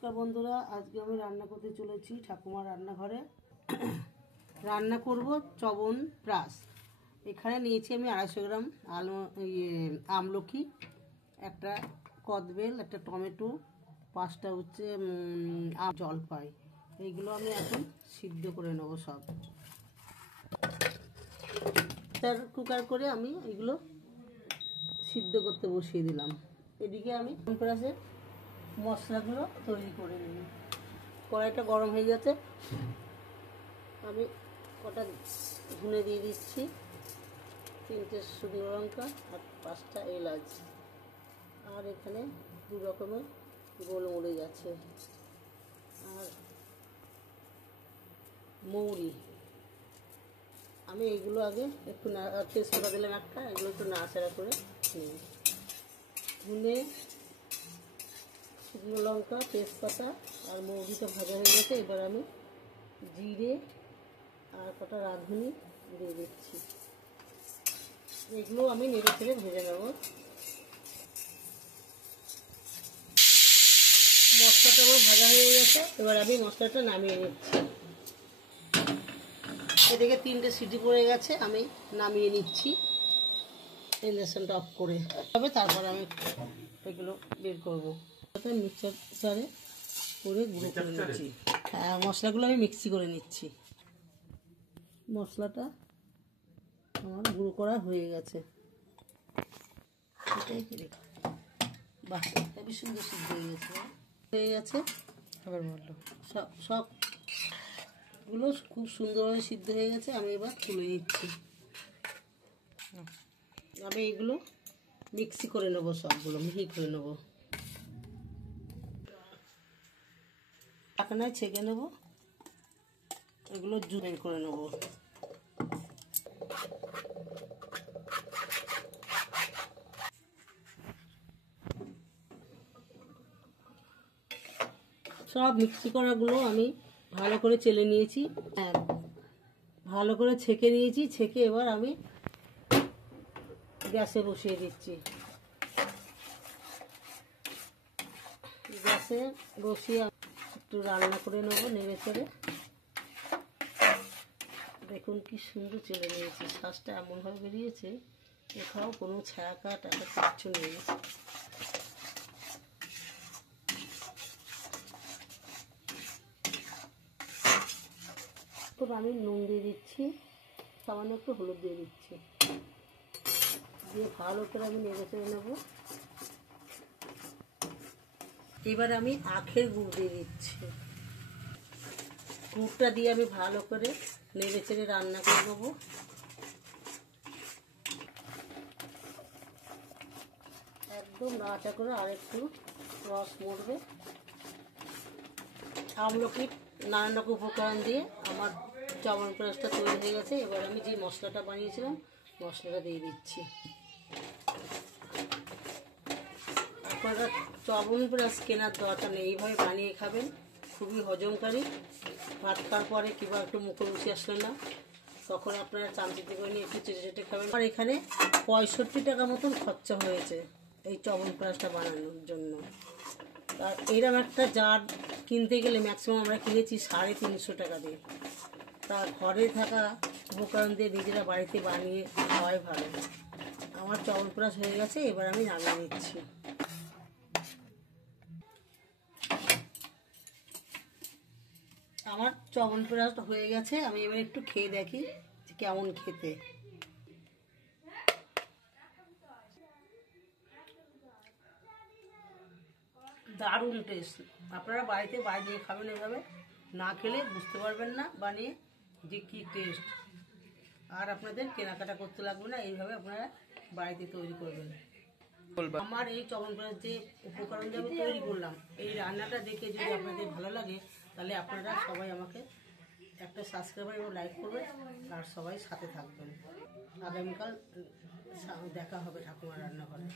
নমস্কার বন্ধুরা, আজকে আমি রান্না করতে চলেছি ঠাকুমার রান্নাঘরে। রান্না করব চবন প্রাস। এখানে নিয়েছি আমি 250 গ্রাম আমলকি, একটা কদবেল, একটা টমেটো, 5টা হচ্ছে জলপাই। এইগুলো আমি এখন সিদ্ধ করে নেব সব। কুকার করে আমি এগুলো সিদ্ধ করতে বসিয়ে দিলাম। এদিকে আমি প্রাসের মশলাগুলো তৈরি করে নিই। কড়াইটা গরম হয়ে গেছে, আমি কটা ধনে দিয়ে দিচ্ছি, 3টে শুকনো লঙ্কা আর 5টা এলাচ, আর এখানে 2 রকমের গোলমরিচ আছে, আর মৌরি। আমি এইগুলো আগে একটু তেজপাতা দিলাম একটা, এগুলো একটু নাড়াচাড়া করে নিই। ধনে, শুকনো লঙ্কা, তেজপাতা আর মৌরিটা ভাজা হয়ে গেছে। এবার আমি জিরে আর কটা রাঁধুনি দিয়ে দিচ্ছি। এগুলো আমি নেড়ে চেড়ে ভেজে নেব। মশলাটা আমার ভাজা হয়ে গেছে, এবার আমি মশলাটা নামিয়ে নিচ্ছি। এদিকে 3টে সিটি পড়ে গেছে, আমি নামিয়ে নিচ্ছি ইন্ডাকশনটা অফ করে। তবে তারপর আমি এগুলো বের করবো। মিক্সারে করে গুঁড়ো করে নিচ্ছি। হ্যাঁ, মশলাগুলো আমি মিক্সি করে নিচ্ছি। মশলাটা আমার গুঁড়ো করা হয়ে গেছে। এটাই করি। বাহ, খুবই সুন্দর সিদ্ধ হয়ে গেছে। আবার বললো সবগুলো খুব সুন্দরভাবে সিদ্ধ হয়ে গেছে। আমি এবার তুলে নিচ্ছি। আমি এগুলো মিক্সি করে নেবো, সবগুলো মিহি করে নেবো। ঢাকনায় ছেঁকে নেবো, এগুলো বের করে নেবো। সব মিক্সি করাগুলো আমি ভালো করে চেলে নিয়েছি। হ্যাঁ, ভালো করে ছেঁকে নিয়েছি। ছেঁকে এবার আমি গ্যাসে বসিয়ে দিচ্ছি। গ্যাসে বসিয়ে একটু রান্না করে নেবো নেড়ে চেড়ে। দেখুন কি সুন্দর চেলে নিয়েছি, শ্বাসটা এমনভাবে বেরিয়েছে, কোথাও কোনো ছায়াকা টাকা কিচ্ছু নেই। তো আমি নুন দিয়ে দিচ্ছি, সামান্য একটু হলুদ দিয়ে দিচ্ছি, দিয়ে ভালো করে আমি নেড়ে চেড়ে নেবো। এবার আমি আখের গুড় দিয়ে দিচ্ছি। গুড়টা দিয়ে আমি ভালো করে নেড়ে চেড়ে রান্না করে নেবো। একদম নাড়াচা করে আরেকটু রস মরবে। আমলকি নানান রকম উপকরণ দিয়ে আমার চবন প্রাসটা তৈরি হয়ে গেছে। এবার আমি যে মশলাটা বানিয়েছিলাম মশলাটা দিয়ে দিচ্ছি। আপনারা চবন প্রাস কেনার দরকার নেই, এইভাবে বানিয়ে খাবেন, খুবই হজমকারী। ভাত খাওয়ার পরে কিংবা একটু মুখে রুচি আসলে না, তখন আপনারা চামচিতে করে নিয়ে একটু চেটে চেটে খাবেন। আর এখানে 65 টাকা মতন খরচা হয়েছে এই চবন প্রাসটা বানানোর জন্য। আর এইরকম একটা জার কিনতে গেলে ম্যাক্সিমাম আমরা কিনেছি 350 টাকা দিয়ে। তা ঘরে থাকা উপকরণ দিয়ে নিজেরা বাড়িতে বানিয়ে খাওয়াই ভালো। আমার চবন প্রাস হয়ে গেছে, এবার আমি নামিয়ে নিচ্ছি। আমার চবন প্রাসটা হয়ে গেছে, আমি এবার একটু খেয়ে দেখি যে কেমন খেতে। দারুণ টেস্ট। আপনারা বাড়িতে বানিয়ে খাবেন, এভাবে না খেলে বুঝতে পারবেন না বানিয়ে যে কী টেস্ট। আর আপনাদের কেনাকাটা করতে লাগবে না, এইভাবে আপনারা বাড়িতে তৈরি করবেন। আমার এই চবন প্রাস যে উপকরণ দিয়ে আমি তৈরি করলাম, এই রান্নাটা দেখে যদি আপনাদের ভালো লাগে তাহলে আপনারা সবাই আমাকে একটা সাবস্ক্রাইব এবং লাইক করবেন, আর সবাই সাথে থাকবেন। আগামীকাল দেখা হবে ঠাকুমার রান্নাঘরে।